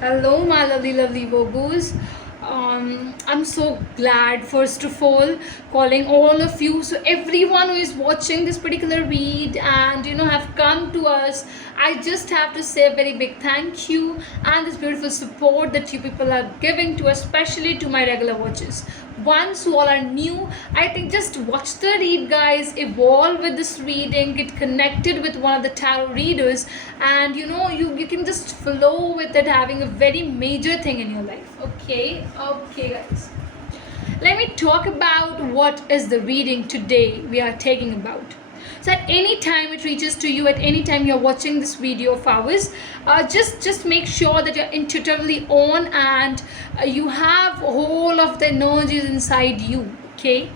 Hello, my lovely, lovely Virgos. I'm so glad, first of all, calling all of you. So, everyone who is watching this particular read and have come to us, I just have to say a very big thank you and this beautiful support that you people are giving to, especially to my regular watchers. Once who all are new, I think just watch the read, guys, evolve with this reading, get connected with one of the tarot readers, and you can just flow with it, having a very major thing in your life. Okay, guys, let me talk about what is the reading today we are taking about. So at any time it reaches to you, at any time you're watching this video of ours, just make sure that you're intuitively on, and you have all of the energies inside you. Okay,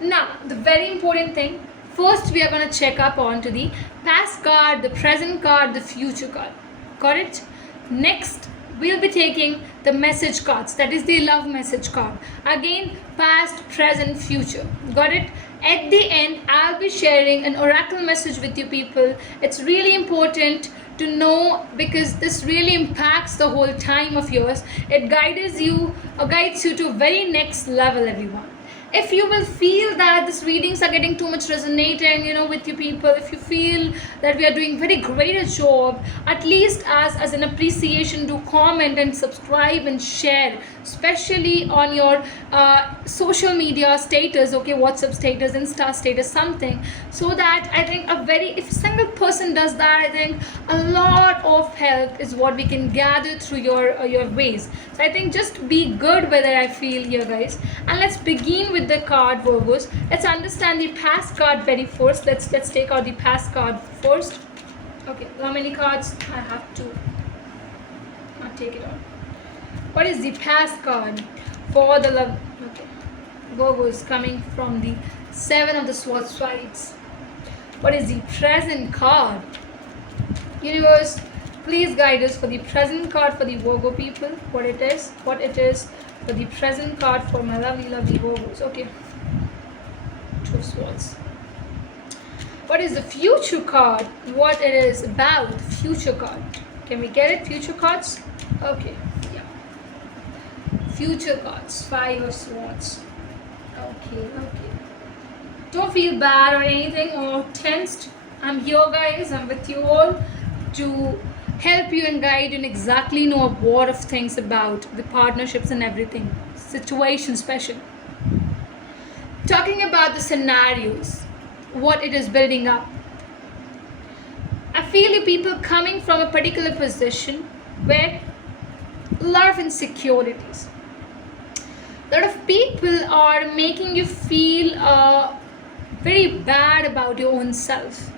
now the very important thing, first we are going to check up on to the past card, the present card, the future card. Got it? Next we'll be taking the message cards, that is the love message card. Again, past, present, future. Got it? At the end I'll be sharing an oracle message with you people. It's really important to know, because this really impacts the whole time of yours. It guides you to very next level, everyone. If you will feel that these readings are getting too much resonating with you people, if you feel that we are doing very great a job, at least as an appreciation, do comment and subscribe and share, especially on your social media status, okay, WhatsApp status, Insta status, something, so that I think if a single person does that, I think a lot of help is what we can gather through your ways. So I think just be good with it, I feel here, guys. And let's begin with the card, Virgos. Let's understand the past card very first. Let's take out the past card first. Okay, how many cards? I have to not take it out. What is the past card for the love? Okay, Virgos, coming from the Seven of the Swords sides. What is the present card? Universe, please guide us for the present card for the Virgo people. What it is for the present card for my lovely, lovely Virgos. Okay, Two of Swords. What is the future card? What it is about? Future card. Can we get it? Future cards. Okay, yeah. Future cards. Five of Swords. Okay. Don't feel bad or anything or tensed. I'm here, guys. I'm with you all to help you and guide you and exactly know a lot of things about the partnerships and everything, situation special. Talking about the scenarios, what it is building up. I feel you people coming from a particular position where a lot of insecurities. A lot of people are making you feel very bad about your own self.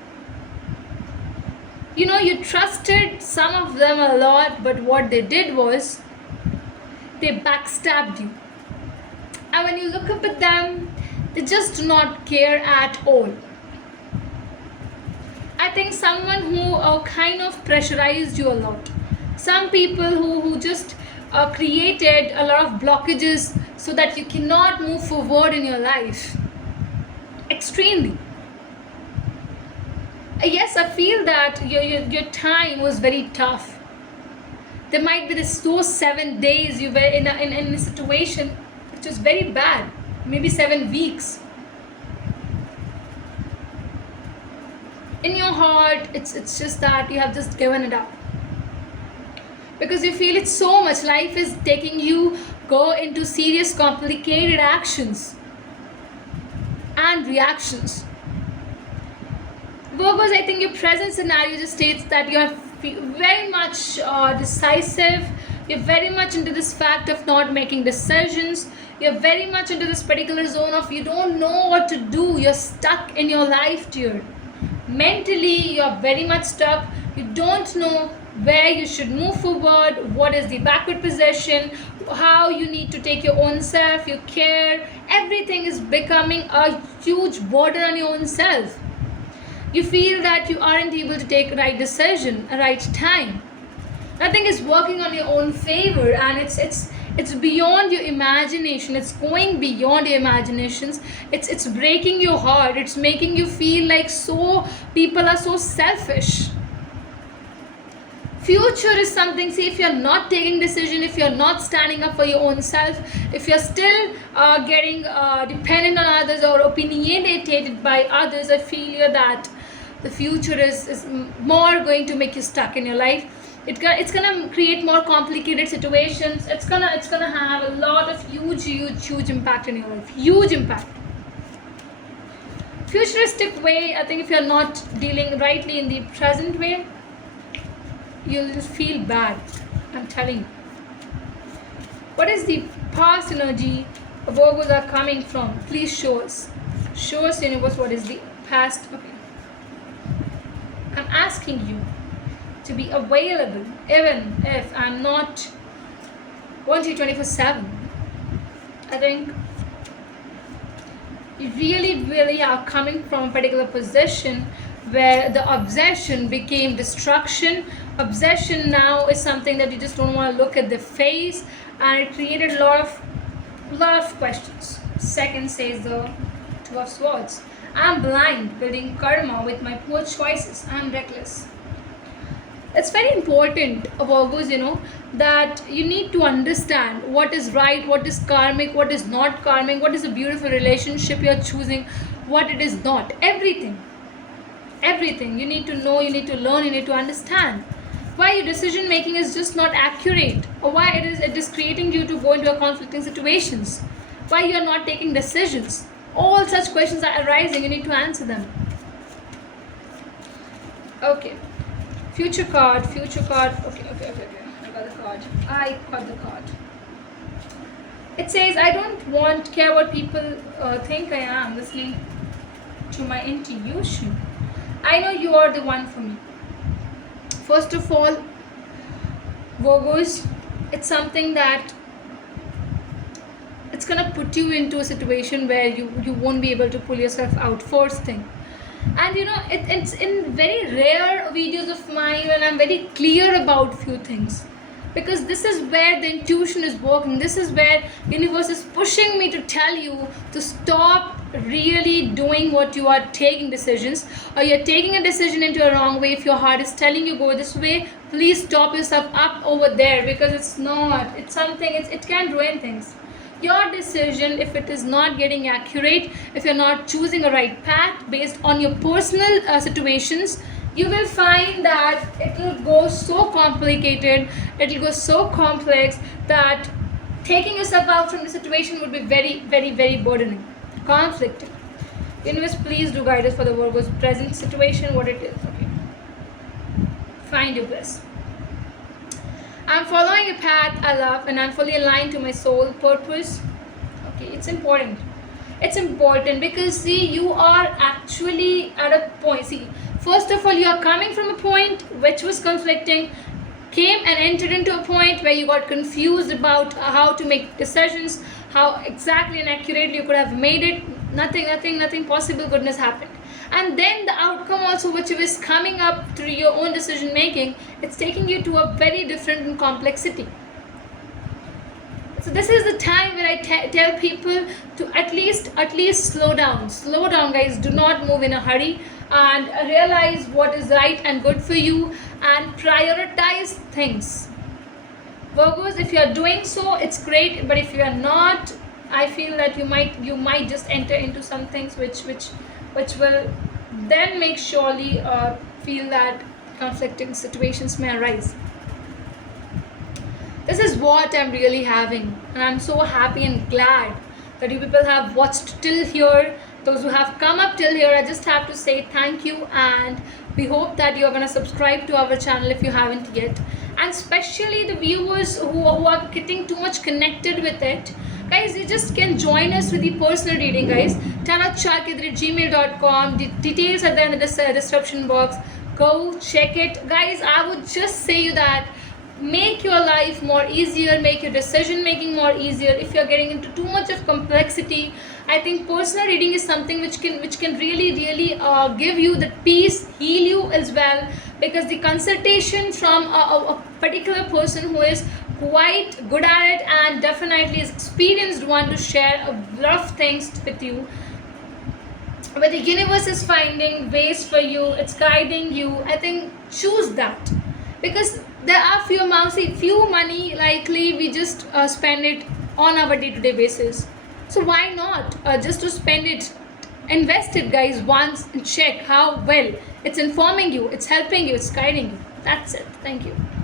You trusted some of them a lot, but what they did was they backstabbed you. And when you look up at them, they just do not care at all. I think someone who kind of pressurized you a lot. Some people who just created a lot of blockages so that you cannot move forward in your life. Extremely. Yes, I feel that your time was very tough. There might be those 7 days you were in a situation which was very bad, maybe 7 weeks. In your heart, it's just that you have just given it up. Because you feel it so much. Life is taking you go into serious, complicated actions and reactions. Virgos, I think your present scenario just states that you are very much decisive. You're very much into this fact of not making decisions. You're very much into this particular zone of you don't know what to do. You're stuck in your life, dear. Mentally, you're very much stuck. You don't know where you should move forward, what is the backward position, how you need to take your own self, your care. Everything is becoming a huge burden on your own self. You feel that you aren't able to take a right decision, a right time. Nothing is working on your own favor, and it's beyond your imagination. It's going beyond your imaginations. It's breaking your heart. It's making you feel like people are so selfish. Future is something, see, if you're not taking decision, if you're not standing up for your own self, if you're still getting dependent on others or opinionated by others, I feel that the future is more going to make you stuck in your life. It's gonna create more complicated situations. It's gonna have a lot of huge impact in your life. Huge impact. Futuristic way, I think if you're not dealing rightly in the present way, you'll just feel bad. I'm telling you. What is the past energy Virgos are coming from? Please show us. Show us, universe, what is the past. Okay. I'm asking you to be available even if I'm not wanting 24/7. I think you really are coming from a particular position where the obsession became destruction. Obsession now is something that you just don't want to look at the face, and it created a lot of questions. Second says the Two of Swords. I'm blind, building karma with my poor choices. I'm reckless. It's very important, Virgos, that you need to understand what is right, what is karmic, what is not karmic, what is a beautiful relationship you're choosing, what it is not. Everything you need to know, you need to learn, you need to understand why your decision making is just not accurate, or why it is creating you to go into a conflicting situations, why you are not taking decisions. All such questions are arising, you need to answer them. Okay, future card. Okay, I got the card. It says, I don't care what people think I am, listening to my intuition. I know you are the one for me. First of all, Virgos, it's something that it's gonna put you into a situation where you won't be able to pull yourself out, first thing. And it's in very rare videos of mine when I'm very clear about few things, because this is where the intuition is working. This is where universe is pushing me to tell you to stop really doing what you are taking decisions, or you're taking a decision into a wrong way. If your heart is telling you go this way, please stop yourself up over there, because it's not. It's something. It can ruin things. Your decision, if it is not getting accurate, if you're not choosing a right path based on your personal situations, you will find that it will go so complicated, it will go so complex that taking yourself out from the situation would be very burdening, conflicting. Universe, please do guide us for the Virgo's present situation, what it is. Okay. Find your bliss. I'm following a path I love, and I'm fully aligned to my soul purpose. Okay, it's important. It's important because, see, you are actually at a point. See, first of all, you are coming from a point which was conflicting, came and entered into a point where you got confused about how to make decisions, how exactly and accurately you could have made it. Nothing possible goodness happened. And then the outcome also, which is coming up through your own decision making, it's taking you to a very different complexity. So this is the time where I tell people to at least slow down, guys. Do not move in a hurry, and realize what is right and good for you, and prioritize things. Virgos, if you are doing so, it's great, but if you are not, I feel that you might just enter into some things which will then make surely feel that conflicting situations may arise. This is what I'm really having, and I'm so happy and glad that you people have watched till here. Those who have come up till here, I just have to say thank you, and we hope that you're gonna subscribe to our channel if you haven't yet, and especially the viewers who are getting too much connected with it. Guys, you just can join us with the personal reading, guys. tarotcharkidri@gmail.com. The details are there in the description box. Go check it. Guys, I would just say you that make your life more easier, make your decision making more easier. If you're getting into too much of complexity, I think personal reading is something which can really give you the peace, heal you as well, because the consultation from a particular person who is quite good at it and definitely is experienced one to share a lot of things with you, where the universe is finding ways for you, it's guiding you. I think choose that, because there are few amounts, see, few money likely we just spend it on our day-to-day basis. So why not just to spend it, invest it, guys, once and check how well it's informing you, it's helping you, it's guiding you. That's it. Thank you.